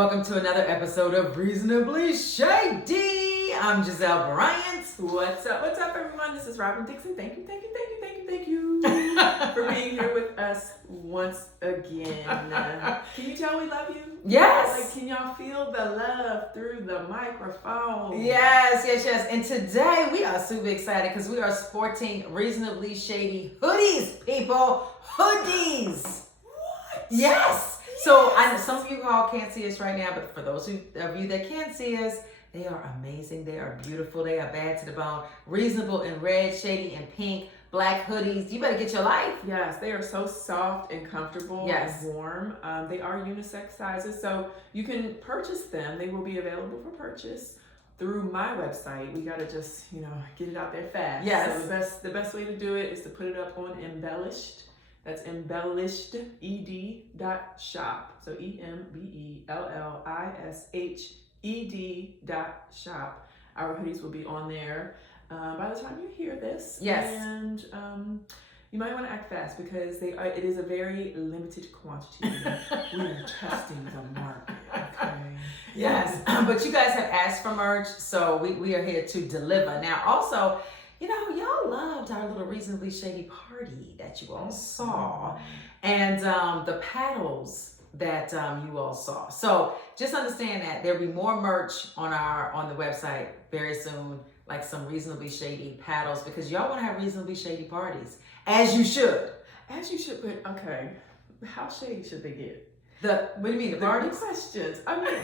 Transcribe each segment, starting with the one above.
welcome to another episode of Reasonably Shady. I'm Gizelle Bryant. What's up, everyone? This is Robyn Dixon. Thank you for being here with us once again. Can you tell we love you? Yes. Like, can y'all feel the love through the microphone? Yes. And today we are super excited because we are sporting Reasonably Shady hoodies, people. Hoodies. What? Yes. So I know some of you all can't see us right now, but for those of you that can see us, they are amazing. They are beautiful. They are bad to the bone. Reasonable in red, shady in pink, black hoodies. You better get your life. Yes, they are so soft and comfortable and warm. They are unisex sizes, so you can purchase them. They will be available for purchase through my website. We gotta just, get it out there fast. Yes. So the best way to do it is to put it up on Embellished. That's embellisheded.shop. So embellished.shop. Our hoodies will be on there by the time you hear this. Yes. And you might want to act fast because it is a very limited quantity. We are testing the market. Okay. Yes. But you guys have asked for merch, so we are here to deliver. Now, also, y'all loved our little Reasonably Shady party that you all saw, and the paddles that you all saw. So just understand that there'll be more merch on the website very soon, like some Reasonably Shady paddles, because y'all want to have Reasonably Shady parties, as you should. As you should, but okay, how shady should they get? What do you mean, the parties? Questions. I mean,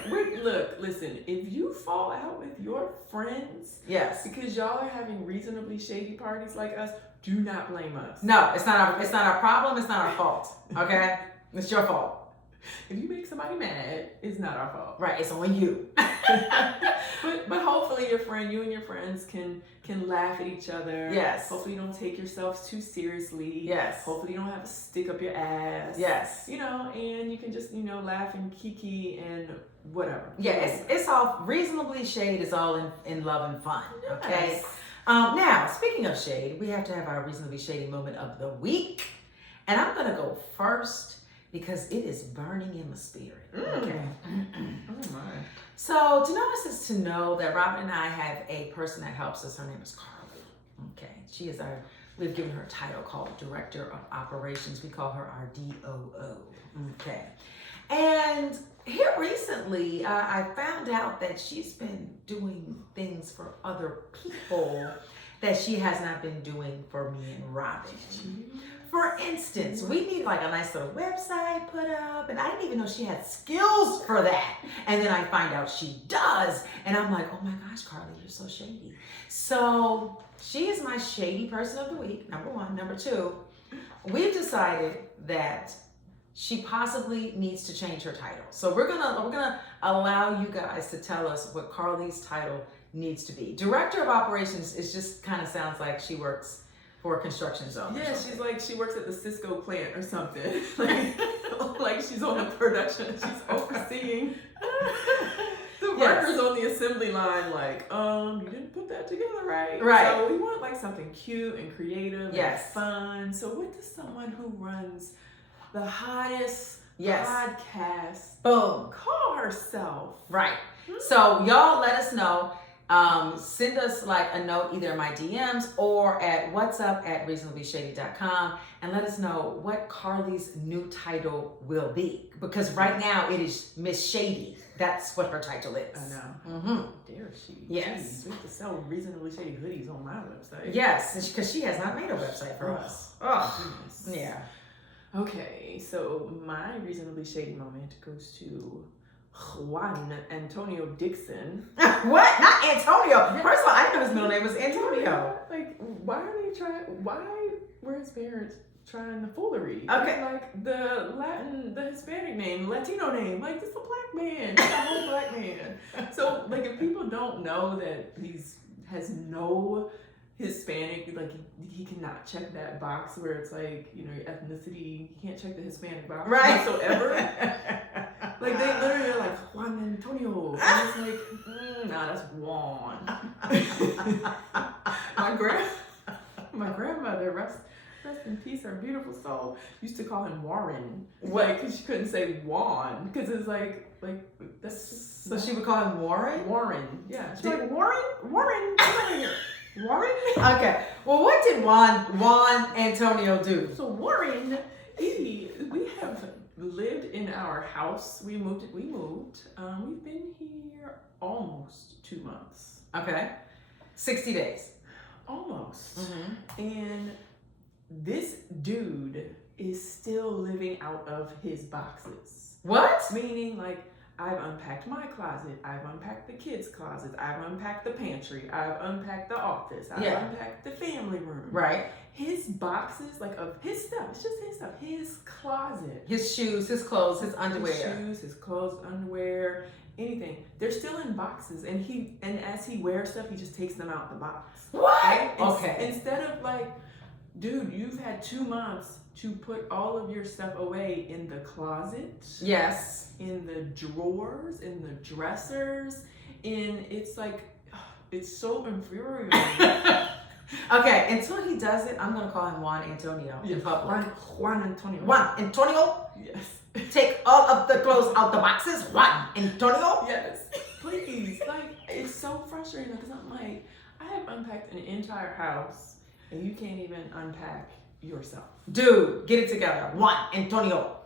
listen, if you fall out with your friends, yes, because y'all are having reasonably shady parties like us, do not blame us. No, it's not our problem, it's not our fault. Okay? It's your fault. If you make somebody mad, it's not our fault. Right, it's on you. But hopefully you and your friends can laugh at each other. Yes. Hopefully you don't take yourselves too seriously. Yes. Hopefully you don't have to stick up your ass. Yes. And you can just, laugh and kiki and whatever. Yeah, it's all Reasonably Shade is all in love and fun. Okay. Yes. Now, speaking of shade, we have to have our Reasonably Shady moment of the week. And I'm gonna go first because it is burning in my spirit. Okay. Oh my. So to know us is to know that Robyn and I have a person that helps us. Her name is Carly. Okay. We've given her a title called Director of Operations. We call her our DOO. Okay. And here recently, I found out that she's been doing things for other people that she has not been doing for me and Robyn. For instance, we need like a nice little website put up, and I didn't even know she had skills for that. And then I find out she does, and I'm like, oh my gosh, Carly, you're so shady. So she is my shady person of the week, number one. Number two, we've decided that she possibly needs to change her title. So we're gonna allow you guys to tell us what Carly's title needs to be. Director of Operations just kind of sounds like she works for a construction zone. Yeah, she's like she works at the Cisco plant or something. like she's on the production. She's overseeing the workers on the assembly line. Like, you didn't put that together right. Right. So we want like something cute and creative and Yes. fun. So what does someone who runs the hottest Yes. podcast Boom. call herself? Right. So y'all let us know. Send us like a note either in my DMs or at whatsup@reasonablyshady.com and let us know what Carly's new title will be. Because right now it is Miss Shady. That's what her title is. I know. Mm-hmm. Dare she? Yes. Jeez, we have to sell Reasonably Shady hoodies on my website. Yes, because she has not made a website for us. Oh, goodness. yeah. Okay, so my Reasonably Shady moment goes to Juan Antonio Dixon. What? Not Antonio. First of all, I didn't know his middle name was Antonio. Like, why were his parents trying the foolery? Okay. Like the Hispanic name, Latino name, like this is a black man. It's a whole black man. So like if people don't know that has no Hispanic, like he cannot check that box where it's like, your ethnicity, he can't check the Hispanic box whatsoever. Like they literally are like Juan Antonio. And it's like, nah, that's Juan. My grandmother, rest Rest in peace, her beautiful soul. Used to call him Warren. What? Like, because she couldn't say Juan, because it's like that's. So she would call him Warren? Warren. Yeah. She's like, Warren, come over here. Warren. Okay. Well, what did Juan Antonio do? So Warren, we have lived in our house. We moved. We've been here almost 2 months. Okay. 60 days. Almost. Mm-hmm. And this dude is still living out of his boxes. What? Meaning, like, I've unpacked my closet. I've unpacked the kids' closets. I've unpacked the pantry. I've unpacked the office. I've unpacked the family room. Right. His boxes, like, of his stuff. It's just his stuff. His closet. His shoes, his clothes, his underwear. His shoes, his clothes, underwear, anything. They're still in boxes. And as he wears stuff, he just takes them out the box. What? Right? Okay. Instead of, like, dude, you've had 2 months to put all of your stuff away in the closet. Yes. In the drawers, in the dressers, it's like, it's so infuriating. Okay, until he does it, I'm gonna call him Juan Antonio in public. Juan Antonio. Juan Antonio, Yes. take all of the clothes out the boxes. Juan Antonio. Yes. Please. Like, it's so frustrating because I'm like, I have unpacked an entire house and you can't even unpack yourself. Dude, get it together. Juan Antonio.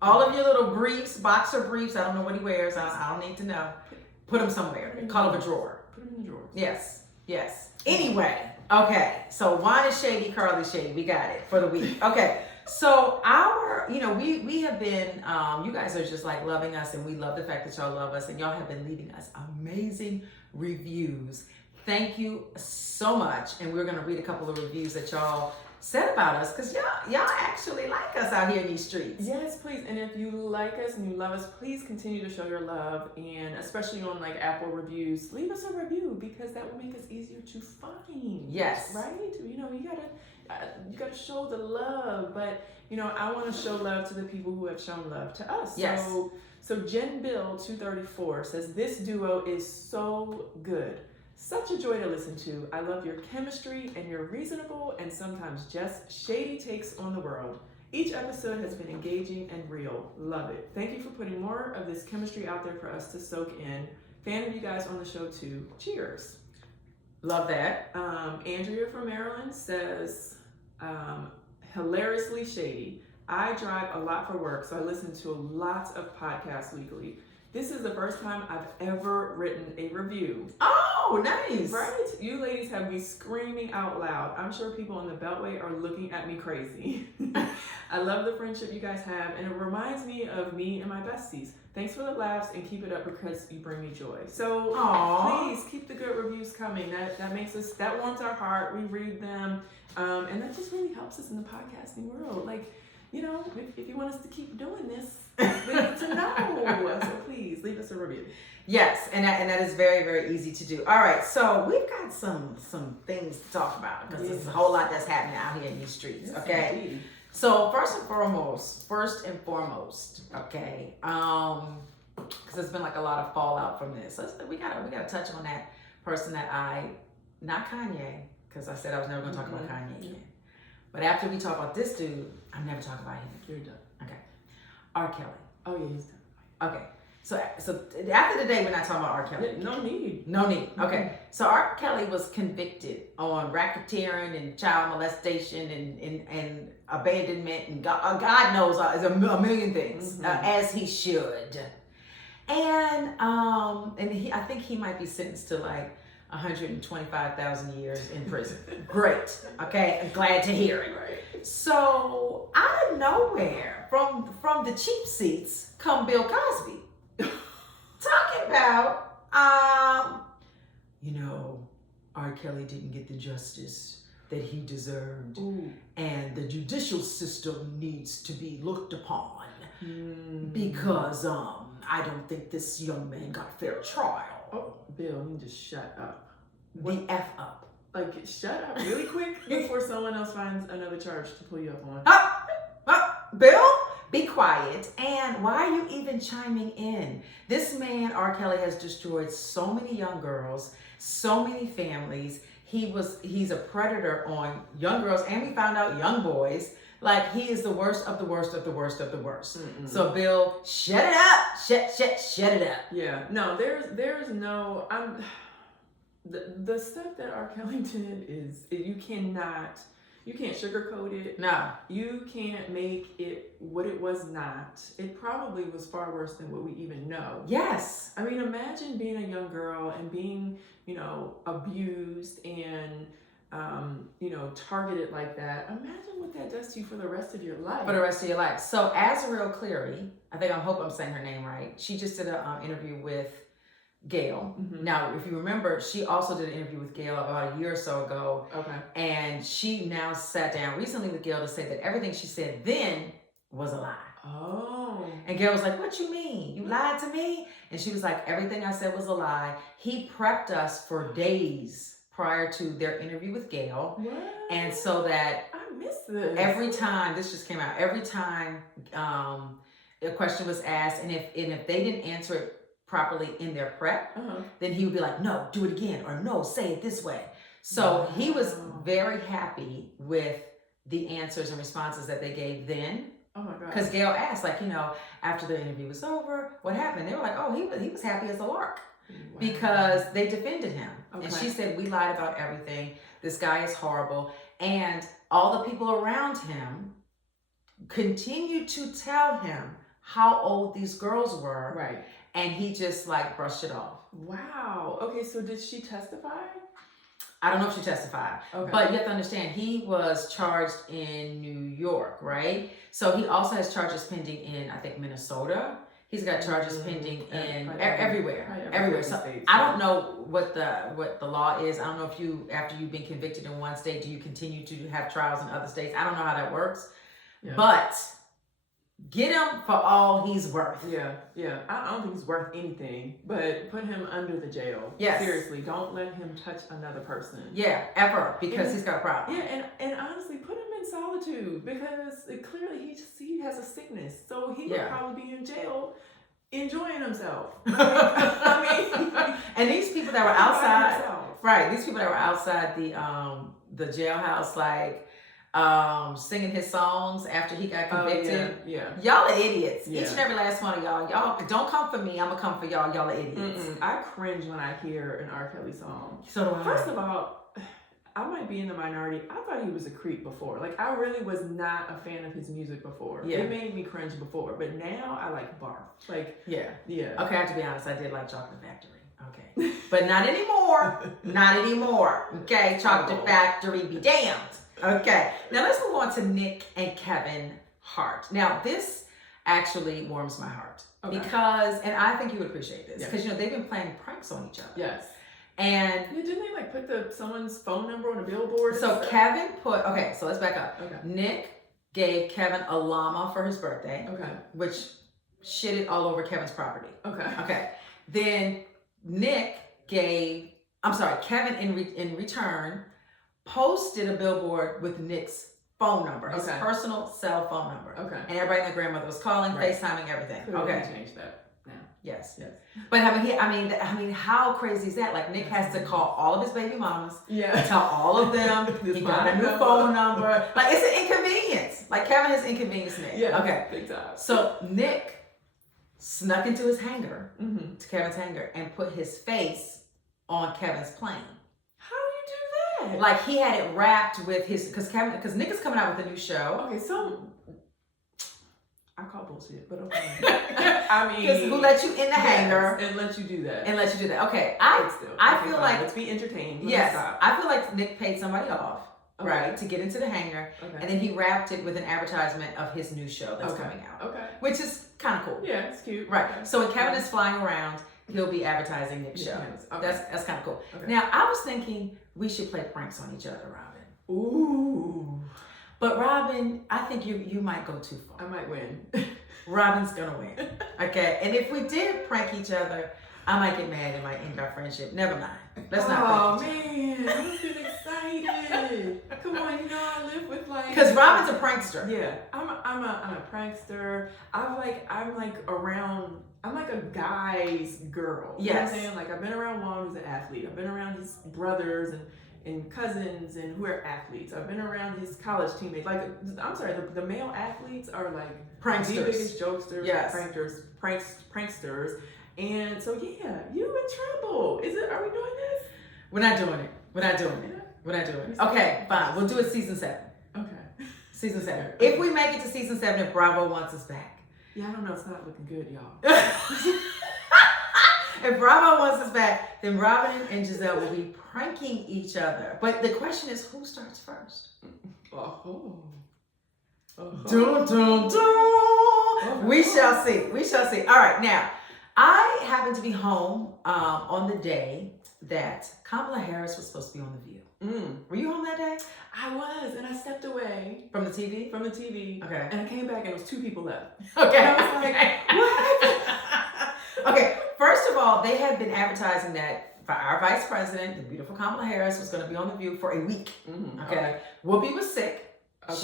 All of your little briefs, boxer briefs, I don't know what he wears. I don't need to know. Put them somewhere. Call it a drawer. Put them in the drawer. Yes. Anyway, okay. So Juan is shady, Carly shady. We got it for the week. Okay. So we have been, you guys are just like loving us, and we love the fact that y'all love us, and y'all have been leaving us amazing reviews. Thank you so much. And we're gonna read a couple of reviews that y'all said about us, because y'all actually like us out here in these streets. Yes, please. And if you like us and you love us, please continue to show your love, and especially on like Apple reviews, leave us a review, because that will make us easier to find. Yes. Right? You gotta show the love, but I want to show love to the people who have shown love to us. Yes. So Jen Bill 234 says, this duo is so good. Such a joy to listen to. I love your chemistry and your reasonable and sometimes just shady takes on the world. Each episode has been engaging and real. Love it. Thank you for putting more of this chemistry out there for us to soak in. Fan of you guys on the show too. Cheers. Love that. Andrea from Maryland says, hilariously shady. I drive a lot for work, so I listen to lots of podcasts weekly. This is the first time I've ever written a review. Oh, nice. Right? You ladies have me screaming out loud. I'm sure people in the Beltway are looking at me crazy. I love the friendship you guys have, and it reminds me of me and my besties. Thanks for the laughs, and keep it up because you bring me joy. So please keep the good reviews coming. That warms our heart. We read them, and that just really helps us in the podcasting world. Like, if you want us to keep doing this, we need to know. So please leave us a review. Yes, and that is very, very easy to do. All right, so we've got some things to talk about, because there's a whole lot that's happening out here in these streets. Yes, okay. Indeed. So first and foremost, okay, because there's been like a lot of fallout from this. So we gotta touch on that person that not Kanye, because I said I was never gonna talk about Kanye again. But after we talk about this dude, I'm never talking about him. You're done. Okay. R. Kelly. Oh yeah, he's done. Okay. So after the day, we're not talking about R. Kelly. No need. No need. Okay. So R. Kelly was convicted on racketeering and child molestation and abandonment and God knows a million things, as he should. And I think he might be sentenced to like 125,000 years in prison. Great. Okay. I'm glad to hear it. Right. So out of nowhere, from the cheap seats, come Bill Cosby. Talking about, R. Kelly didn't get the justice that he deserved. Ooh. And the judicial system needs to be looked upon because I don't think this young man got a fair trial. Oh, Bill, you just shut up. The F up. Like, shut up really quick before someone else finds another charge to pull you up on. Bill, be quiet. And why are you even chiming in? This man, R. Kelly, has destroyed so many young girls, so many families. he's a predator on young girls, and we found out young boys. Like, he is the worst of the worst of the worst of the worst. Mm-mm. So Bill, shut it up, shut it up. Yeah, no, there's no, the stuff that R. Kelly did is, you can't sugarcoat it. No. You can't make it what it was not. It probably was far worse than what we even know. Yes. I mean, imagine being a young girl and being, abused and, targeted like that. Imagine what that does to you for the rest of your life. For the rest of your life. So Azriel Cleary, I hope I'm saying her name right. She just did an interview with Gail. Mm-hmm. Now, if you remember, she also did an interview with Gail about a year or so ago. Okay. And she now sat down recently with Gail to say that everything she said then was a lie. Oh. And Gail was like, what you mean? You lied to me? And she was like, everything I said was a lie. He prepped us for days prior to their interview with Gail. What? And so that I missed this. every time, this just came out, every time a question was asked, and if they didn't answer it properly in their prep, then he would be like, no, do it again, or no, say it this way. So he was very happy with the answers and responses that they gave then. Oh my God. Because Gail asked, after the interview was over, what happened? They were like, oh, he was happy as a lark. Wow. Because they defended him. Okay. And she said, we lied about everything. This guy is horrible. And all the people around him continued to tell him how old these girls were. Right. And he just brushed it off. Wow. Okay, so did she testify? I don't know if she testified. Okay. But you have to understand, he was charged in New York, right? So he also has charges pending in, I think, Minnesota. He's got charges pending in everywhere. So I don't know what the law is. I don't know if after you've been convicted in one state, do you continue to have trials in other states? I don't know how that works. Yeah. But get him for all he's worth. Yeah. I don't think he's worth anything, but put him under the jail. Yes. Seriously, don't let him touch another person. Yeah, ever, because he's got a problem. Yeah, and honestly, put him in solitude, because clearly he has a sickness, so he would probably be in jail enjoying himself. And these people that were outside, right? These people that were outside the jailhouse, singing his songs after he got convicted. Y'all are idiots. Each and every last one of y'all. Y'all don't come for me. I'm gonna come for y'all. Y'all are idiots. I cringe when I hear an R. Kelly song. So do I. First of all, I might be in the minority. I thought he was a creep before. I really was not a fan of his music before. Yeah. It made me cringe before, but now I like barf. Yeah. Okay, I have to be honest. I did like Chocolate Factory. Okay, but not anymore. Not anymore. Okay, Chocolate Factory be damned. Okay, now let's move on to Nick and Kevin Hart. Now this actually warms my heart because, and I think you would appreciate this because they've been playing pranks on each other. Yes. And didn't they put someone's phone number on a billboard? So Kevin so let's back up. Okay. Nick gave Kevin a llama for his birthday. Okay. Which shitted all over Kevin's property. Okay. Then Kevin in return posted a billboard with Nick's phone number, his personal cell phone number. Okay. And everybody and their grandmother was calling, FaceTiming, everything. Change that now. Yes. But I mean, how crazy is that? Nick has to call all of his baby mamas. Yeah. Tell all of them he got a new phone number. It's an inconvenience. Kevin has inconvenienced Nick. Yeah. Okay. Big time. So Nick snuck into his hangar, to Kevin's hangar, and put his face on Kevin's plane. How do you do that? He had it wrapped with because Nick is coming out with a new show. Okay, so I call bullshit, but okay. I mean, because who let you in the hangar and let you do that? Okay, I feel fine. like let's be entertained. Yes, I feel like Nick paid somebody off, right, to get into the hangar, and then he wrapped it with an advertisement of his new show that's coming out. Okay, which is kind of cool. Yeah, it's cute. Right. So when Kevin is flying around, he'll be advertising Nick's show. That's kind of cool. Okay. Now I was thinking we should play pranks on each other, Robyn. Ooh. But Robyn, I think you might go too far. I might win. Robyn's gonna win. Okay. And if we did prank each other, I might get mad and might end our friendship. Never mind. Let's not prank each other. I'm getting excited. Come on, I live with because Robyn's a prankster. Yeah. I'm a prankster. I'm like a guy's girl. Yes. You know what I'm saying? I've been around Juan, who's an athlete. I've been around his brothers and cousins and who are athletes. I've been around his college teammates. Like, I'm sorry, the male athletes are like Pranksters. the biggest jokesters, Yes. pranksters. And so yeah, you in trouble. Are we doing this? We're not doing it. We're not doing it. We're not doing it. Okay, fine. We'll do it season 7. Okay. Season 7. If we make it to season 7, if Bravo wants us back. Yeah, I don't know. It's not looking good, y'all. If Bravo wants us back, then Robyn and Gizelle will be pranking each other. But the question is, who starts first? Oh. Dun, dun, dun. We shall see. We shall see. All right, now, I happened to be home on the day that Kamala Harris was supposed to be on The View. Were you home that day? I was, and I stepped away From the TV? from the TV. Okay. And I came back, and it was 2 people left. Okay. And I was like, what? Okay, first of all, they had been advertising that for our vice president, the beautiful Kamala Harris, was going to be on The View for a week. Mm-hmm. Okay. Whoopi was sick. Okay.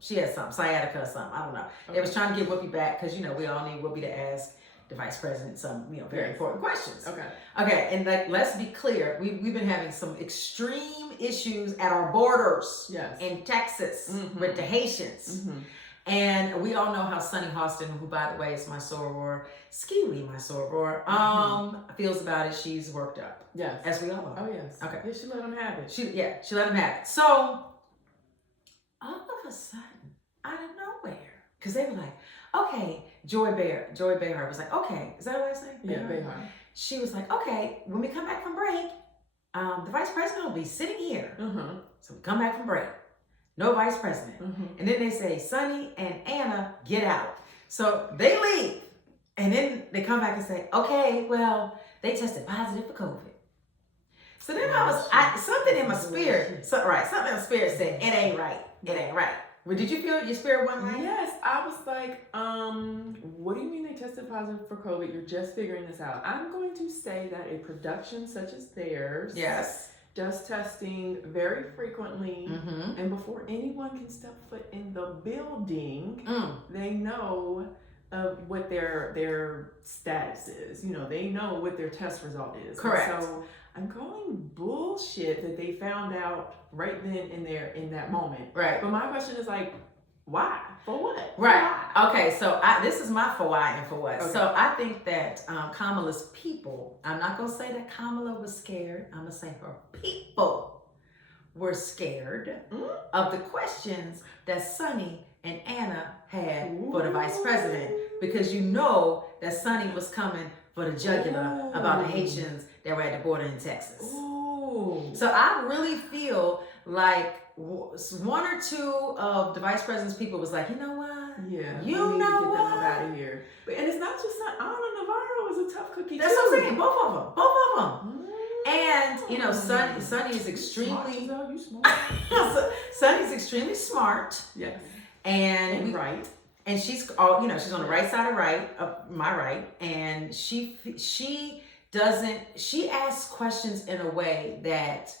She had something, sciatica or something. I don't know. They was trying to get Whoopi back because, we all need Whoopi to ask the vice president some, very important questions. Okay. Okay, and let's be clear. We've been having some extreme issues at our borders in Texas with the Haitians. Mm-hmm. And we all know how Sunny Hostin, who by the way is my soror, my soror, feels about it. She's worked up. Yes. As we all know. Oh, yes. Okay. Yeah, she let them have it. She let him have it. So, all of a sudden, out of nowhere, because they were like, okay, Joy Behar was like, okay, is that her last name? Yeah, Behar. She was like, okay, when we come back from break, the vice president will be sitting here. Mm-hmm. So we come back from break. No vice president. Mm-hmm. And then they say, Sonny and Anna, get out. So they leave. And then they come back and say, okay, well, they tested positive for COVID. So then something in my spirit, something in my spirit said, it ain't right. It ain't right. Well, did you feel your spirit wasn't right? Yes, I was like, what do you mean they tested positive for COVID? You're just figuring this out. I'm going to say that a production such as theirs does testing very frequently, and before anyone can step foot in the building, they know what their status is. They know what their test result is. Correct. And so I'm calling bullshit that they found out right then and there in that moment. Right. But my question is like, why? For what? Right. Why? Okay, so this is my for why and for what. Okay. So I think that Kamala's people, I'm not going to say that Kamala was scared. I'm going to say her people were scared of the questions that Sonny and Anna had for the vice president, because that Sonny was coming for the jugular about the Haitians that were at the border in Texas. Ooh. So I really feel like one or two of the vice president's people was like, you know what? Yeah. You we need know to get what? them out of here. And it's not just Anna Navarro is a tough cookie That's too. what I'm saying. Both of them. And Sonny is extremely smart, you smart. Sonny's extremely smart. Yes. And right. And she's all she's on the right side of my right, and she asks questions in a way that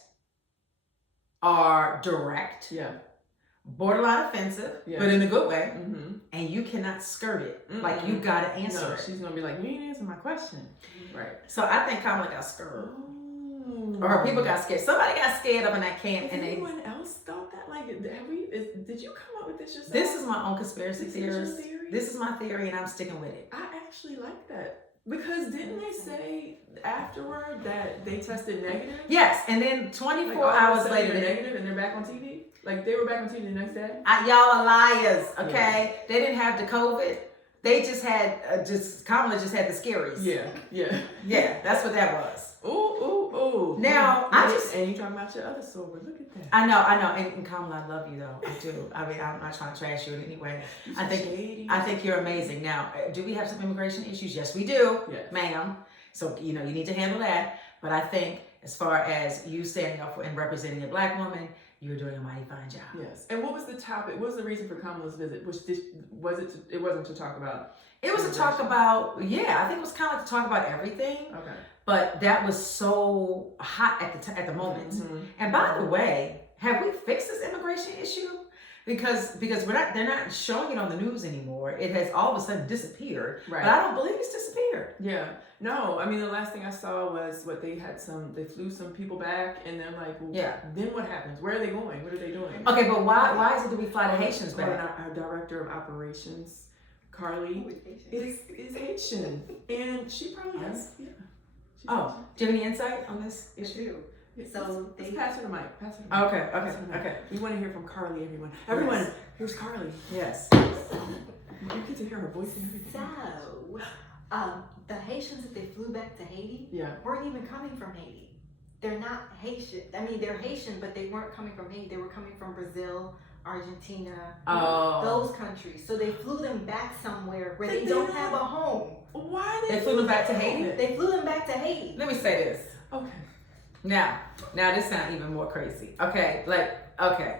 are direct, borderline offensive, but in a good way, and you cannot skirt it. Like, you gotta answer it. She's gonna be like, you didn't answer my question. Right. So I think Kamala got scared. Or her people got scared. Somebody got scared up in that camp. Has anyone else thought that? Like, did you come up with this yourself? This is my own conspiracy theorist. Theory? This is my theory, and I'm sticking with it. I actually like that. Because didn't they say afterward that they tested negative? Yes, and then 24 like, hours later, they're negative and they're back on TV? Like, they were back on TV the next day? Y'all are liars, okay? They didn't have the COVID. They just had, Kamala just had the scaries. Yeah, that's what that was. Ooh. Now, And you talking about your other sword. Look at that. I know. And Kamala, I love you though. I do. I mean, I'm not trying to trash you in any way. I think you're amazing. Now, do we have some immigration issues? Yes, we do, ma'am. So, you need to handle that. But I think as far as you standing up for and representing a Black woman, you're doing a mighty fine job. Yes. And what was the topic? What was the reason for Kamala's visit? It wasn't to talk about. It was to talk about, I think it was kind of like to talk about everything. Okay. But that was so hot at the moment. And by the way, have we fixed this immigration issue? because they're not showing it on the news anymore. It has all of a sudden disappeared. Right. But I don't believe it's disappeared. Yeah. No, I mean, the last thing I saw was they flew some people back, and then like, well, then what happens? Where are they going? What are they doing? Okay, but why is it that we fly the Haitians back? Our director of operations, Carly, is Haitian, and she probably has, Oh, do you have any insight on this I issue? do. So let's pass her the mic. Pass her the mic. Okay. We want to hear from Carly, everyone. Everyone, here's Carly. Yes. You get to hear her voice and everything. So, the Haitians, that they flew back to Haiti, weren't even coming from Haiti. They're not Haitian. I mean, they're Haitian, but they weren't coming from Haiti. They were coming from Brazil, Argentina, those countries. So they flew them back somewhere where they don't have a home. Why they flew them back to Haiti? They flew them back to Haiti. Let me say this. Okay. Now this sounds even more crazy. Okay,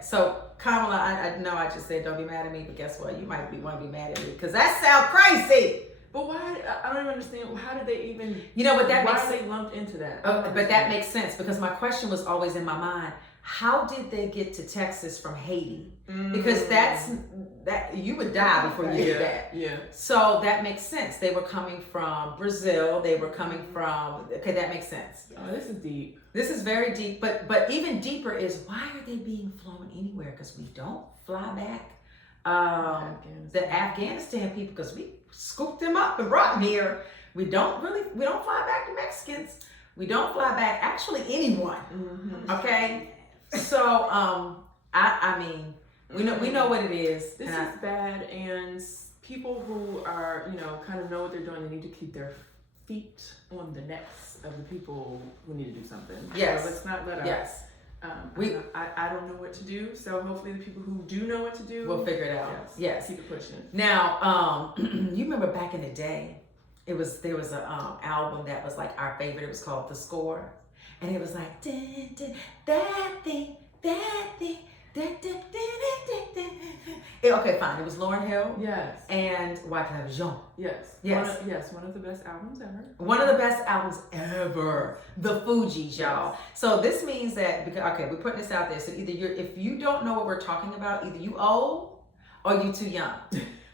so Kamala, I know I just said don't be mad at me, but guess what? You might want to be mad at me because that sounds crazy. But why? I don't even understand. How did they even? But that why makes are they lumped into that? But that makes sense because my question was always in my mind: how did they get to Texas from Haiti? Because that you would die before you did that. Yeah. So that makes sense. They were coming from Brazil. They were coming from. Okay, that makes sense. Oh, this is deep. This is very deep. But even deeper is why are they being flown anywhere? Because we don't fly back. The Afghanistan people, because we scooped them up and brought them here. We don't fly back to Mexicans. We don't fly back actually anyone. Okay, so I mean we know what it is. This is bad, and people who are kind of know what they're doing, they need to keep their feet on the necks of the people who need to do something. Yes, so let's not let us. Yes. I don't know what to do, so hopefully the people who do know what to do will figure it out. Yes. Keep it pushing. Now, you remember back in the day, there was an album that was like our favorite. It was called The Score, and it was like dun, dun, that thing. Dun, dun, dun, dun, dun, dun. Okay, fine. It was Lauryn Hill. Yes. And Wyclef Jean. Yes. Yes. One of the best albums ever. One of the best albums ever. The Fugees, y'all. So this means that we're putting this out there. So either if you don't know what we're talking about, either you old or you too young.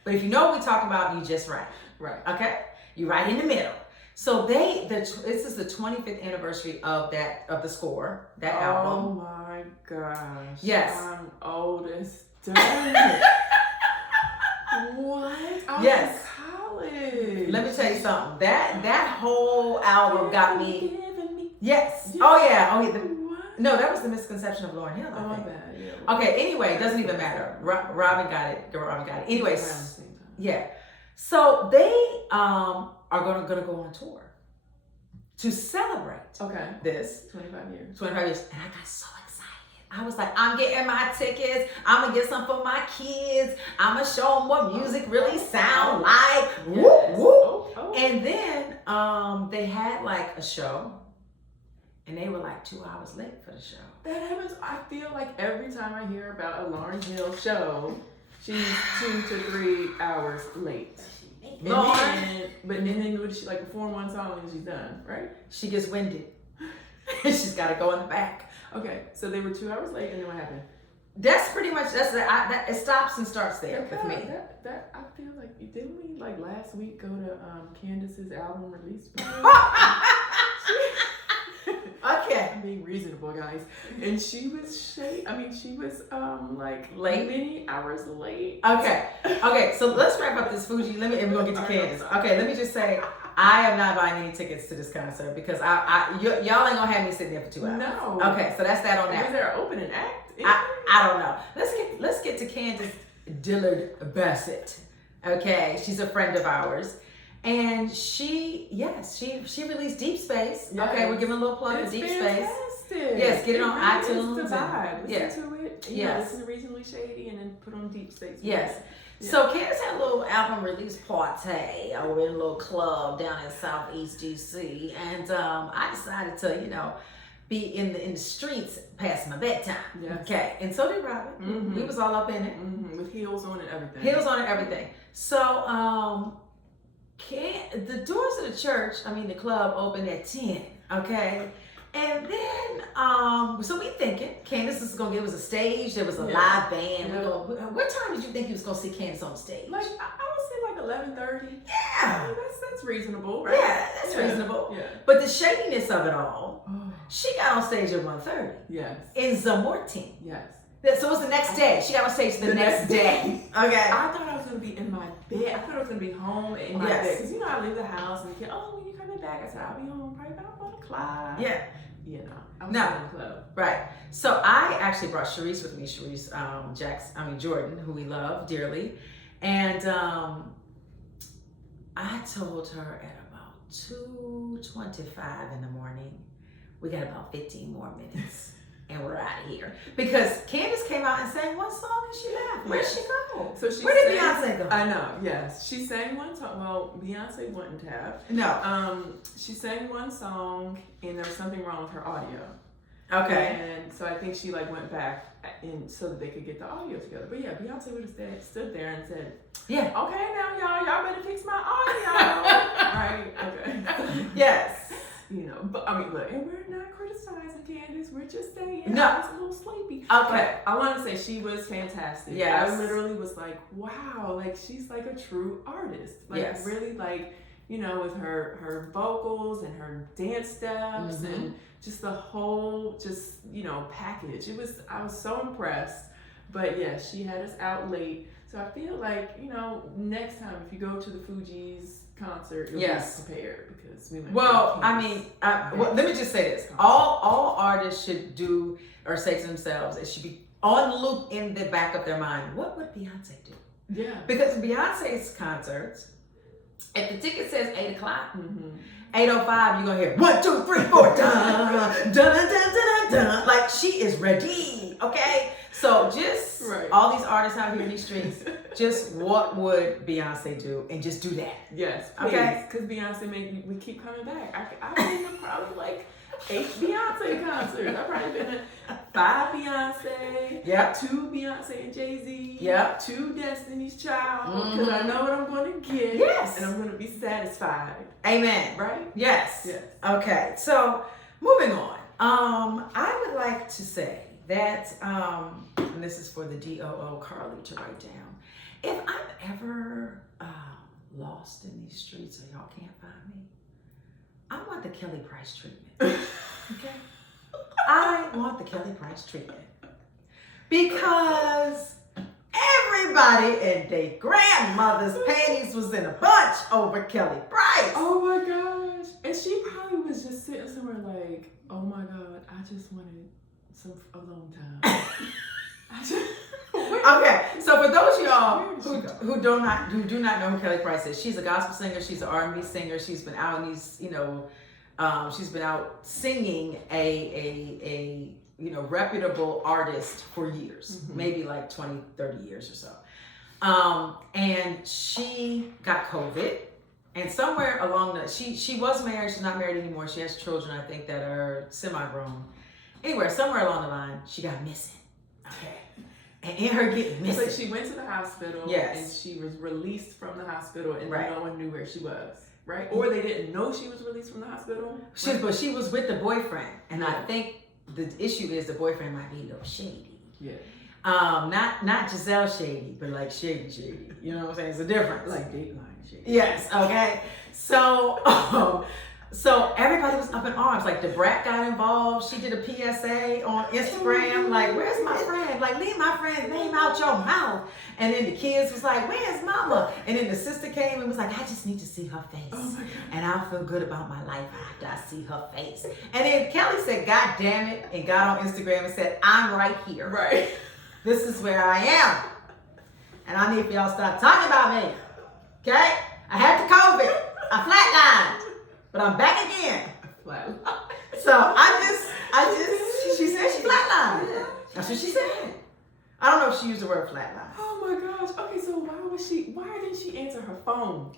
But if you know what we're talking about, you just right. Right. Okay? You're right in the middle. So this is the 25th anniversary of The Score, that album. Oh my gosh. Yes. I'm old as dirt. What? I was in college. Let me tell you something. That whole album got me. Yes. Oh yeah. No, that was the misconception of Lauryn Hill. I think. Bad. Yeah. Okay. Anyway, it doesn't even matter. Robyn got it. Anyways. Yeah. So they are gonna go on tour to celebrate. This 25 years. 25 years, and I got so excited. I was like, I'm getting my tickets. I'm gonna get some for my kids. I'm gonna show them what music really sound like. Whoop, whoop. And then they had like a show, and they were like 2 hours late for the show. That happens. I feel like every time I hear about a Lauryn Hill show, she's 2 to 3 hours late. But then she like perform one song and she's done, right? She gets winded. She's got to go in the back. Okay, so they were 2 hours late, and then what happened? That's pretty much it. Stops and starts there with me. That I feel like didn't we like last week go to Candace's album release? Okay. I'm being reasonable, guys. And she was like late, many hours late. Okay. So let's wrap up this Fuji. And we're gonna get to Candace. Okay. Let me just say, I am not buying any tickets to this concert because y'all ain't gonna have me sitting there for 2 hours. No. Okay. So that's that on that. Is there an opening act? I don't know. Let's get to Candace Dillard Bassett. Okay. She's a friend of ours. And she released Deep Space. Yes. Okay, we're giving a little plug to Deep Space. Yes, get it on iTunes. It's the vibe. Listen to it. Yes. Listen to Reasonably Shady and then put on Deep Space. Yes. Yeah. So Candace had a little album release party over in a little club down in Southeast DC, and I decided to be in the streets past my bedtime. Yes. Okay, and so did Robyn. Mm-hmm. We was all up in it with heels on and everything. So the doors of the church, the club opened at 10, okay? And then So we thinking Candace is gonna give us a stage. There was a Yeah. live band. Yeah. What time did you think you was gonna see Candace on stage? Like I would say like 11:30. Yeah. That's reasonable, right? Yeah, that's reasonable. Yeah. But the shadiness of it all, Oh, she got on stage at 1:30 yes. in the morning. Yes. So it's the next day. She got on stage the next day. Okay. I thought I was gonna be in my bed. I thought I was gonna be home in my Yes. bed. Because you know I leave the house and the kid, oh, when you coming back? I said I'll be home probably about 1 o'clock. Yeah. You know, I was No. in the club. Right. So I actually brought Sharice with me. Sharice Jordan, who we love dearly, and I told her at about 2:25 in the morning, we got about 15 more minutes. And we're out of here. Because Candace came out and sang one song and she left. Where'd she go? So she Where did sang- Beyonce go? I know, yes. She sang one song. Well, Beyonce wouldn't have. No. She sang one song and there was something wrong with her audio. Okay. And so I think she like went back in so that they could get the audio together. But yeah, Beyonce would have stood there and said, Yeah. okay, now y'all better fix my audio. Right? Okay. Yes. You know, but I mean, look, and we're not criticizing Candace. We're just saying, No. I was a little sleepy. Okay. But I want to say she was fantastic. Yes. I literally was like, wow, like she's like a true artist. Like Yes. really like, you know, with her vocals and her dance steps Mhm. and just the whole package. I was so impressed. But yeah, she had us out late. So I feel like, next time if you go to the Fugees concert, you'll Yes. be prepared because we might. Well, I mean, let me just say this. All artists should do or say to themselves, it should be on loop in the back of their mind. What would Beyonce do? Yeah. Because Beyonce's concerts, if the ticket says 8 o'clock, Mm-hmm. 8:05, you're gonna hear 1, 2, 3, 4, dun, dun, dun, dun, dun, dun. Like she is ready, okay? So just all these artists out here in these streets, just what would Beyonce do, and just do that. Yes, please. Okay. Because Beyonce we keep coming back. I've been to probably like 8 Beyonce concerts. I've probably been to 5 Beyonce. Yep. 2 Beyonce and Jay-Z. Yep. 2 Destiny's Child. Because I know what I'm going to get. Yes. And I'm going to be satisfied. Amen. Right? Yes. Yes. Okay. So moving on. I would like to say that, and this is for the DOO Carly to write down. If I'm ever lost in these streets or y'all can't find me, I want the Kelly Price treatment. Okay? I want the Kelly Price treatment. Because everybody and their grandmother's panties was in a bunch over Kelly Price. Oh my gosh. And she probably was just sitting somewhere like, oh my God, I just wanted some alone time. Okay, so for those of y'all who do not know who Kelly Price is, she's a gospel singer, she's an R&B singer, she's been out in these, she's been out singing a reputable artist for years, maybe like 20, 30 years or so. And she got COVID, and somewhere along she was married, she's not married anymore, she has children, I think, that are semi-grown. Anyway, somewhere along the line, she got missing. Okay. And in her getting missing. So she went to the hospital, and she was released from the hospital, and no one knew where she was, right? Or they didn't know she was released from the hospital. But she was with the boyfriend, and I think the issue is the boyfriend might be a little shady. Yeah. Not Gizelle shady, but like shady. You know what I'm saying? It's a difference. Like Dateline shady. Yes. Okay. So everybody was up in arms. Like, the brat got involved. She did a PSA on Instagram. Like, where's my friend? Like, leave my friend's name out your mouth. And then the kids was like, where's mama? And then the sister came and was like, I just need to see her face. Oh my God. And I'll feel good about my life after I see her face. And then Kelly said, God damn it, and got on Instagram and said, I'm right here. Right. This is where I am. And I need for y'all to stop talking about me. Okay? I had the COVID. I flatlined. But I'm back again. Flatline. So she said she flatlined. That's what she said. I don't know if she used the word flatline. Oh my gosh. Okay, so why didn't she answer her phone?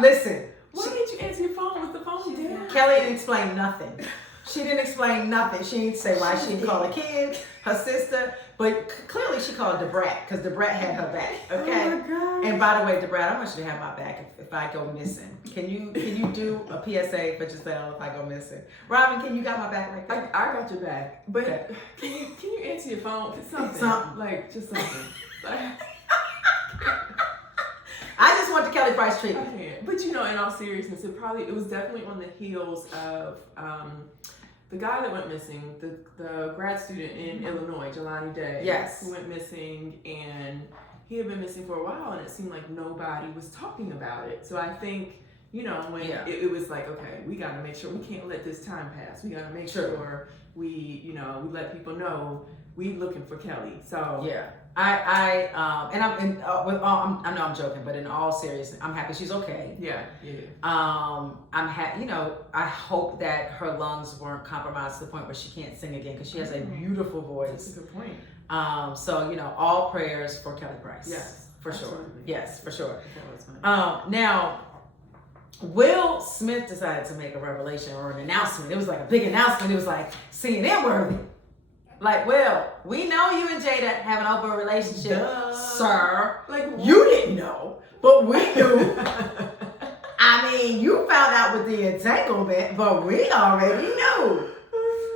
Listen. Why didn't you answer your phone? Was the phone dead? Kelly didn't explain nothing. She didn't explain nothing. She didn't say why she didn't call her kids, her sister. But clearly she called Debrat because Debrat had her back. Okay. Oh my God. And by the way, Debrat, I want you to have my back if I go missing. Can you do a PSA for Gizelle if I go missing? Robyn, can you got my back like that? I got your back. But Okay. can you answer your phone? Something. Like just something. I just want the Kelly Price treatment. I can't. But in all seriousness, it was definitely on the heels of the guy that went missing, the grad student in Illinois, Jelani Day. Yes. Who went missing, and he had been missing for a while, and it seemed like nobody was talking about it. So I think, when it was like, okay, we got to make sure we can't let this time pass. We got to make sure we let people know we looking for Kelly. So yeah. I know I'm joking, but in all seriousness, I'm happy she's okay. Yeah. I'm happy. I hope that her lungs weren't compromised to the point where she can't sing again because she has a beautiful voice. That's a good point. So all prayers for Kelly Price. Yes, for absolutely. sure. Yes, for sure. Now, Now, Will Smith decided to make a revelation or an announcement. It was like a big announcement. It was like CNN worthy. Like, well, we know you and Jada have an open relationship, sir. Like, you didn't know, but we knew. I mean, you found out with the entanglement, but we already knew.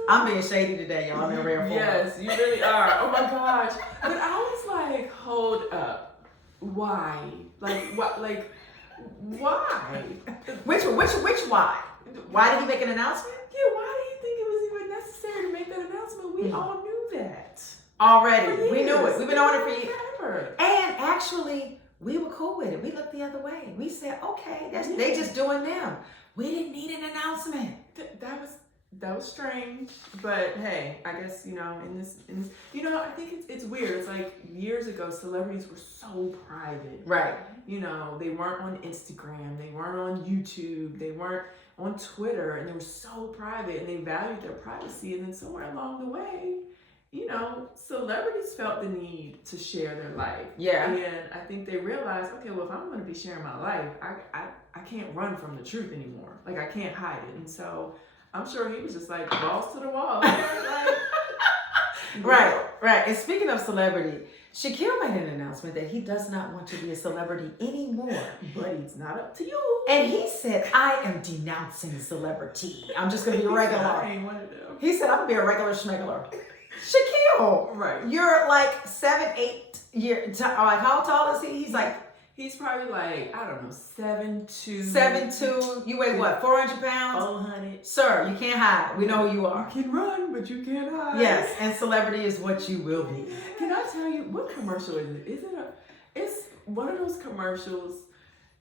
I'm being shady today, y'all. I'm in rare form. Yes, you really are. Oh my gosh. But I was like, hold up. Why? Like, what? Like, why? Which why? Why did he make an announcement? Yeah, why do you think it was even necessary to make that announcement? We all knew that. Already. We knew it. We've been on it for years. Forever. And actually, we were cool with it. We looked the other way. We said, okay, they just doing them. We didn't need an announcement. That was strange, but hey, I guess in this, I think it's weird. It's like years ago, celebrities were so private, right? They weren't on Instagram, they weren't on YouTube, they weren't on Twitter, and they were so private, and they valued their privacy. And then somewhere along the way, celebrities felt the need to share their life. Yeah, and I think they realized, okay, well, if I'm going to be sharing my life, I can't run from the truth anymore. Like I can't hide it, and so. I'm sure he was just like balls to the wall. Right. And speaking of celebrity, Shaquille made an announcement that he does not want to be a celebrity anymore. But it's not up to you. And he said, I am denouncing celebrity. I'm just going to be regular. I ain't one of them. He said, I'm going to be a regular schmeggler. Shaquille. Right. You're like 7'8" years. Like how tall is he? He's probably like, I don't know, 7'2". 7'2". You weigh what, 400 pounds? 400. Sir, you can't hide. We know who you are. You can run, but you can't hide. Yes, and celebrity is what you will be. Can I tell you, what commercial is it? It's one of those commercials,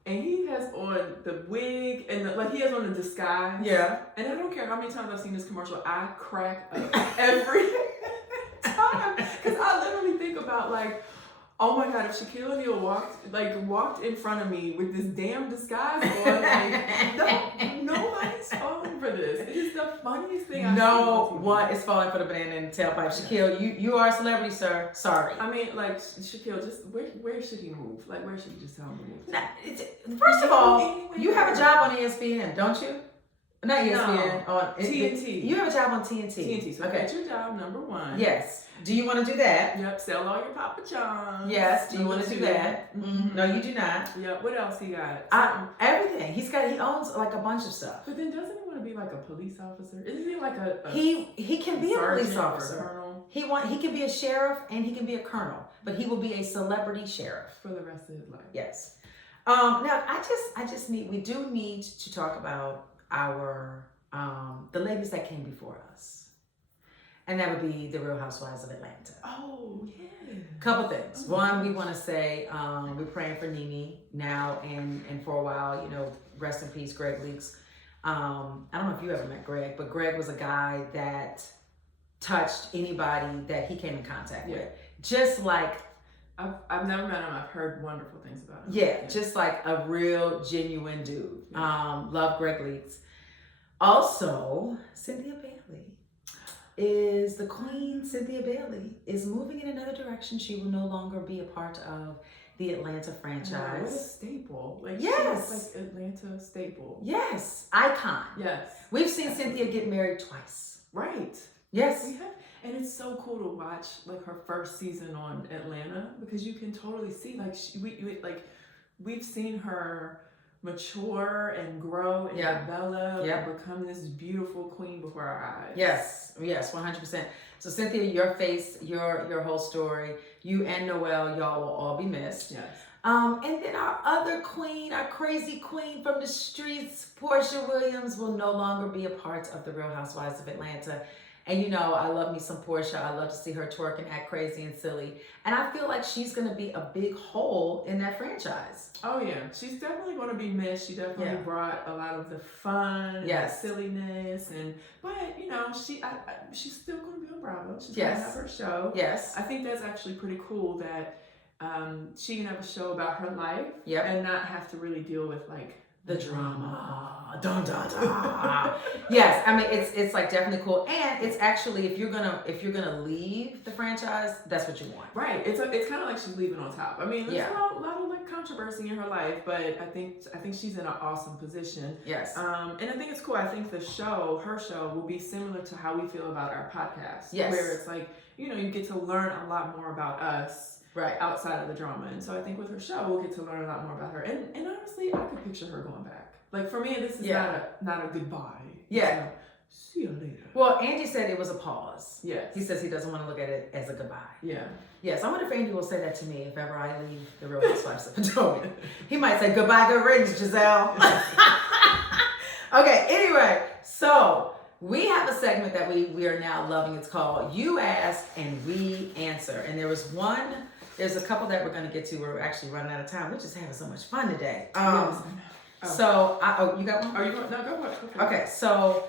and he has on the wig, and he has on the disguise. Yeah. And I don't care how many times I've seen this commercial, I crack up every time. Because I literally think about oh my God, if Shaquille O'Neal walked in front of me with this damn disguise on, nobody's falling for this. It is the funniest thing I've seen. No one is falling for the banana in the tailpipe. Shaquille, you are a celebrity, sir. Sorry. I mean, Shaquille, just where should he move? Where should you just tell him to move? First of all, you have a job on ESPN, don't you? Not ESPN, no. on TNT. You have a job on TNT. TNT. So okay. That's your job, number one. Yes. Do you want to do that? Yep. Sell all your Papa John's. Yes. Do you want to do that? Mm-hmm. No, you do not. Yep. What else he got? Everything. He owns a bunch of stuff. But then doesn't he want to be like a police officer? Isn't he like a he can be a police officer. Colonel? He can be a sheriff and he can be a colonel, but he will be a celebrity sheriff for the rest of his life. Yes. Now we do need to talk about our the ladies that came before us. And that would be the Real Housewives of Atlanta. Oh, yeah. Couple things. One, we want to say we're praying for Nene now and for a while. Rest in peace, Greg Leaks. I don't know if you ever met Greg, but Greg was a guy that touched anybody that he came in contact with. Just like... I've never met him. I've heard wonderful things about him. Yeah, just like a real, genuine dude. Love Greg Leaks. Also, Cynthia Bailey. The Queen, Cynthia Bailey, is moving in another direction. She will no longer be a part of the Atlanta franchise. What a staple. Yes. She's Atlanta staple. Yes. Icon. Yes. We've seen Cynthia get married twice. Right. Yes. We have. And it's so cool to watch like her first season on Atlanta, because you can totally see like we've seen her mature and grow and develop and become this beautiful queen before our eyes. Yes, 100%. So Cynthia, your face, your whole story, you and Noelle, y'all will all be missed. Yes. And then our other queen, our crazy queen from the streets, Portia Williams, will no longer be a part of the Real Housewives of Atlanta. And you know, I love me some Portia. I love to see her twerk and act crazy and silly. And I feel like she's going to be a big hole in that franchise. Oh yeah, she's definitely going to be missed. She definitely brought a lot of the fun and the silliness, but you know, she's still going to be on Bravo. She's going to have her show. Yes. I think that's actually pretty cool that she can have a show about her life and not have to really deal with like the drama. Dun, dun, dun. Yes, I mean it's like definitely cool, and it's actually if you're gonna leave the franchise, that's what you want. Right. It's kind of like she's leaving on top. I mean, there's a lot of like controversy in her life, but I think she's in an awesome position. Yes. And I think it's cool. I think her show will be similar to how we feel about our podcast. Yes. Where it's like, you know, you get to learn a lot more about us. Right. Outside of the drama. And so I think with her show, we'll get to learn a lot more about her. And honestly, I could picture her going back. Like for me, this is not a goodbye. Yeah. See you later. Well, Andy said it was a pause. Yes. He says he doesn't want to look at it as a goodbye. Yeah. Yes. I wonder if Andy will say that to me if ever I leave the Real Housewives of Potomac. He might say, goodbye, good riddance, Gizelle. Okay, anyway, so we have a segment that we are now loving. It's called You Ask and We Answer. And there's a couple that we're going to get to. We're actually running out of time. We're just having so much fun today. So, you got one? Are you going? No, go ahead. Okay, so,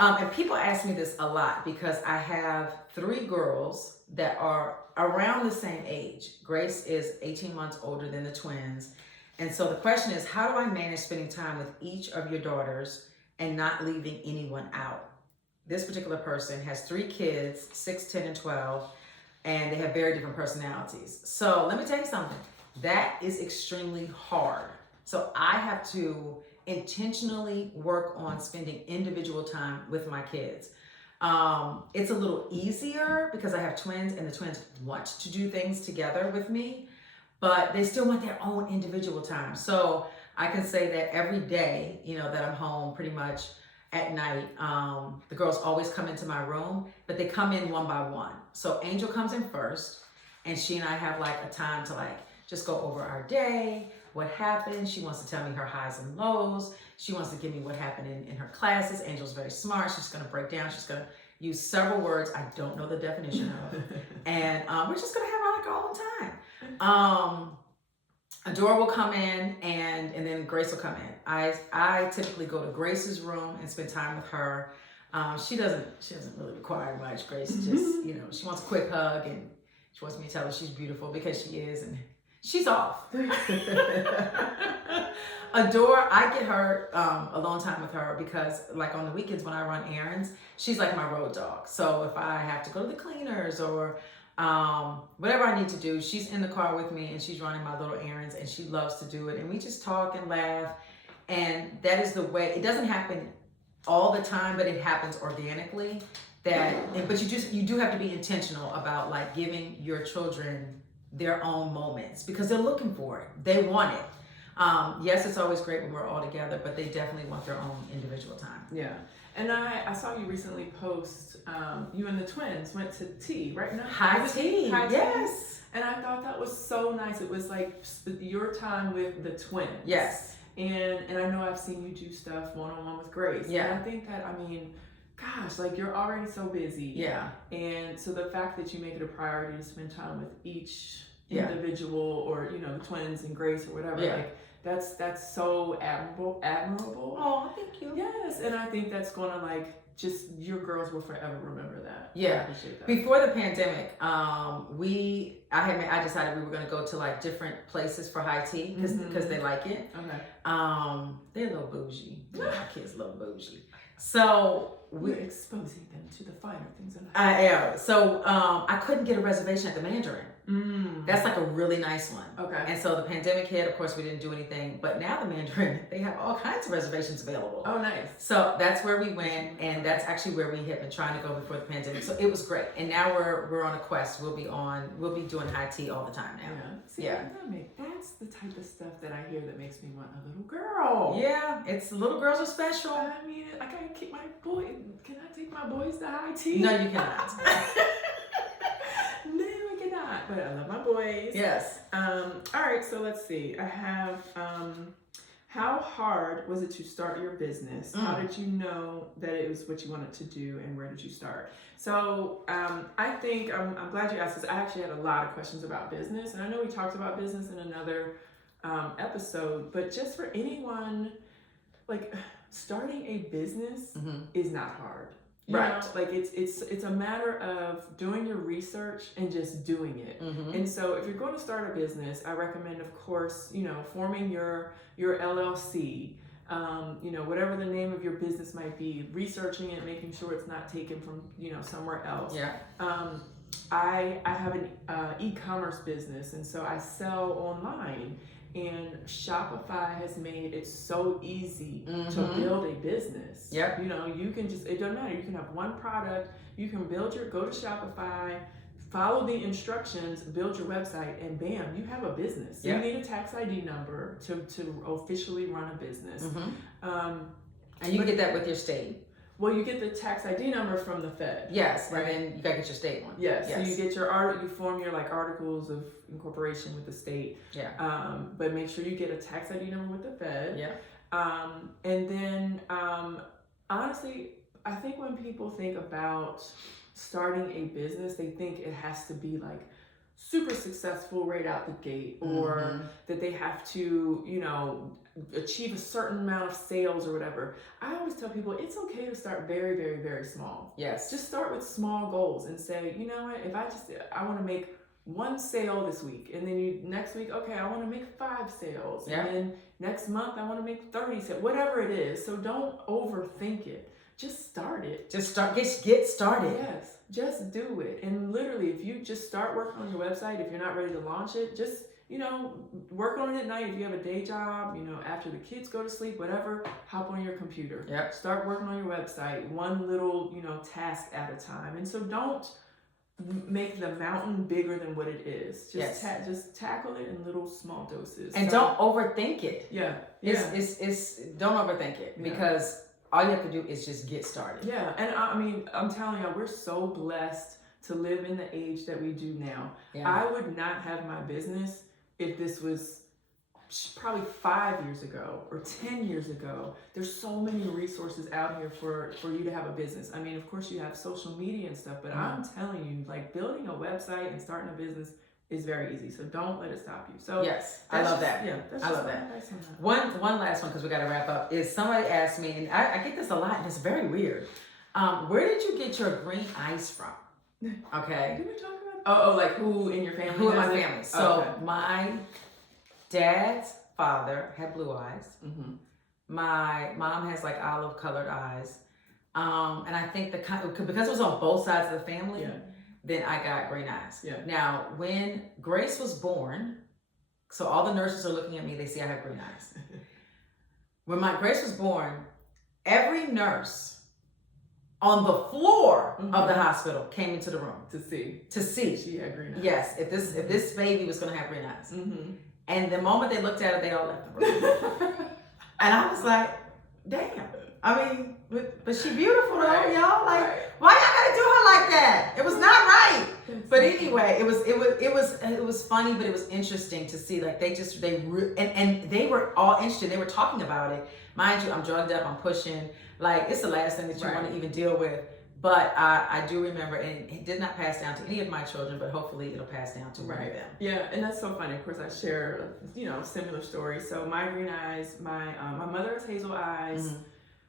and people ask me this a lot because I have 3 girls that are around the same age. Grace is 18 months older than the twins. And so the question is, how do I manage spending time with each of your daughters and not leaving anyone out? This particular person has 3 kids, 6, 10, and 12, and they have very different personalities. So let me tell you something. That is extremely hard. So I have to intentionally work on spending individual time with my kids. It's a little easier because I have twins and the twins want to do things together with me, but they still want their own individual time. So I can say that every day, you know, that I'm home pretty much at night, the girls always come into my room, but they come in one by one. So Angel comes in first, and she and I have like a time to like just go over our day, what happened. She wants to tell me her highs and lows. She wants to give me what happened in her classes. Angel's very smart. She's going to break down. She's going to use several words I don't know the definition of. And we're just going to have like our own time. Adora will come in and then Grace will come in. I typically go to Grace's room and spend time with her. She doesn't really require much. Grace just, you know, she wants a quick hug and she wants me to tell her she's beautiful because she is, and she's off. Adore, I get her alone time with her because like on the weekends when I run errands, she's like my road dog. So if I have to go to the cleaners or whatever I need to do, she's in the car with me and she's running my little errands and she loves to do it. And we just talk and laugh. And that is the way. It doesn't happen all the time, but it happens organically. But you do have to be intentional about like giving your children their own moments because they're looking for it. They want it. Yes, it's always great when we're all together, but they definitely want their own individual time. Yeah. And I saw you recently post, you and the twins went to tea, right? No, High tea, yes. And I thought that was so nice. It was like your time with the twins. Yes. And I know I've seen you do stuff one-on-one with Grace. Yeah. And I think that, I mean, gosh, like you're already so busy. Yeah. And so the fact that you make it a priority to spend time with each individual or, you know, twins and Grace or whatever, like that's so admirable. Oh, thank you. Yes. And I think that's gonna like just your girls will forever remember that. Yeah. I appreciate that. Before the pandemic, I decided we were gonna go to like different places for high tea because they like it. Okay. They're a little bougie. You know, my kids love bougie. So we're exposing them to the finer things in life. I am. So I couldn't get a reservation at the Mandarin. That's like a really nice one. Okay. And so the pandemic hit, of course we didn't do anything, but now the Mandarin, they have all kinds of reservations available. Oh, nice. So that's where we went, and that's actually where we had been trying to go before the pandemic. So it was great. And now we're on a quest. We'll be doing high tea all the time now. Yeah. See, Yeah. That's the type of stuff that I hear that makes me want a little girl. Yeah, it's little girls are special. I mean, I gotta keep my boy. Can I take my boys to high tea? No, you cannot. No, I cannot. But I love my boys. Yes. All right. So let's see. I have. How hard was it to start your business? How did you know that it was what you wanted to do, and where did you start? So I think I'm glad you asked this. I actually had a lot of questions about business, and I know we talked about business in another episode, but just for anyone, like starting a business is not hard. You know, like it's a matter of doing your research and just doing it. And so if you're going to start a business, I recommend, of course, forming your LLC, whatever the name of your business might be, researching it, making sure it's not taken from, somewhere else. Yeah. I have an e-commerce business, and so I sell online. And Shopify has made it so easy to build a business. Yep. You can it doesn't matter. You can have one product. You can go to Shopify, follow the instructions, build your website, and bam, you have a business. So you need a tax ID number to officially run a business. And you can get that with your state. Well, you get the tax ID number from the Fed. Yes, right. And then you gotta get your state one. Yes. So you get you form your articles of incorporation with the state. Yeah. But make sure you get a tax ID number with the Fed. Yeah. And then honestly, I think when people think about starting a business, they think it has to be super successful right out the gate, or that they have to, achieve a certain amount of sales or whatever. I always tell people it's okay to start very, very, very small. Yes. Just start with small goals and say, you know what, if I want to make one sale this week, and then next week, okay, I want to make 5 sales. Yeah. And then next month I want to make 30 sales, whatever it is. So don't overthink it. Just start it. Just get started. Yes, just do it. And literally, if you just start working on your website, if you're not ready to launch it, just, work on it at night. If you have a day job, after the kids go to sleep, whatever, hop on your computer. Yep. Start working on your website, one little, task at a time. And so don't make the mountain bigger than what it is. Just tackle it in little small doses. And don't overthink it. Yeah. It's don't overthink it, because all you have to do is just get started. Yeah, and I'm telling you, we're so blessed to live in the age that we do now. Yeah. I would not have my business if this was probably 5 years ago or 10 years ago. There's so many resources out here for you to have a business. I mean, of course you have social media and stuff, but I'm telling you, building a website and starting a business is very easy. So don't let it stop you. So yes, I love that. Yeah, I love that. One last one, because we got to wrap up, is somebody asked me, and I get this a lot, and it's very weird. Where did you get your green eyes from? Okay. Did we talk about? Who in your family? Who in my family? So okay. My dad's father had blue eyes. My mom has olive colored eyes. And I think because it was on both sides of the family, then I got green eyes. Yeah. Now, when Grace was born, so all the nurses are looking at me, they see I have green eyes. When Grace was born, every nurse on the floor of the hospital came into the room to see she had green eyes. Yes, if this baby was going to have green eyes. And the moment they looked at her, they all left the room. And I was like, damn. I mean, but she beautiful though, y'all. Why y'all gotta do her like that? It was not right. But anyway, it was funny, but it was interesting to see. And they were all interested. They were talking about it. Mind you, I'm drugged up. I'm pushing. It's the last thing that you want to even deal with. But I do remember, and it did not pass down to any of my children, but hopefully it'll pass down to one of them. Yeah, and that's so funny. Of course, I share, similar stories. So my green eyes, my mother has hazel eyes.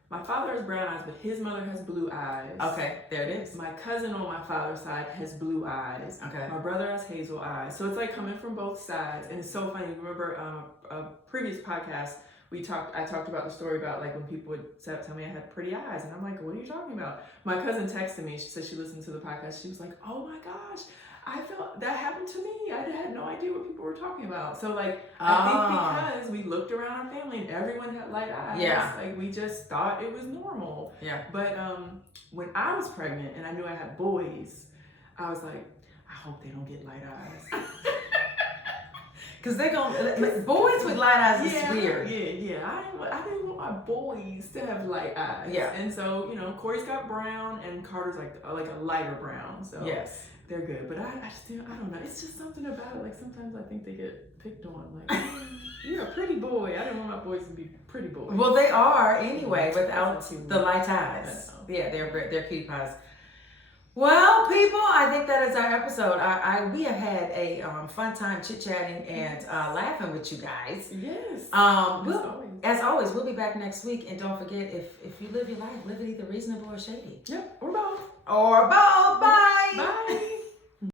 My father has brown eyes, but his mother has blue eyes. Okay, there it is. My cousin on my father's side has blue eyes. Okay. My brother has hazel eyes. So it's coming from both sides. And it's so funny. Remember a previous podcast, I talked about the story about like when people would tell me I had pretty eyes, and I'm like, what are you talking about? My cousin texted me. She said she listened to the podcast. She was like, oh my gosh, I felt that happened to me. I had no idea what people were talking about. So like, I think because we looked around our family and everyone had light eyes, like we just thought it was normal. Yeah. But when I was pregnant and I knew I had boys, I was like, I hope they don't get light eyes. Cause they boys with light eyes is weird. Yeah. I didn't want my boys to have light eyes. Yeah. And so, Corey's got brown and Carter's like a lighter brown. So yes, they're good. But I don't know. It's just something about it. Like sometimes I think they get picked on. Like, you're a pretty boy. I didn't want my boys to be pretty boys. Well, they are anyway without the light eyes. Yeah, they're cutie pies. Well, people, I think that is our episode. We have had a fun time chit-chatting and laughing with you guys. Yes. As always, we'll be back next week. And don't forget, if you live your life, live it either reasonable or shady. Yep, or both. Or both. Bye.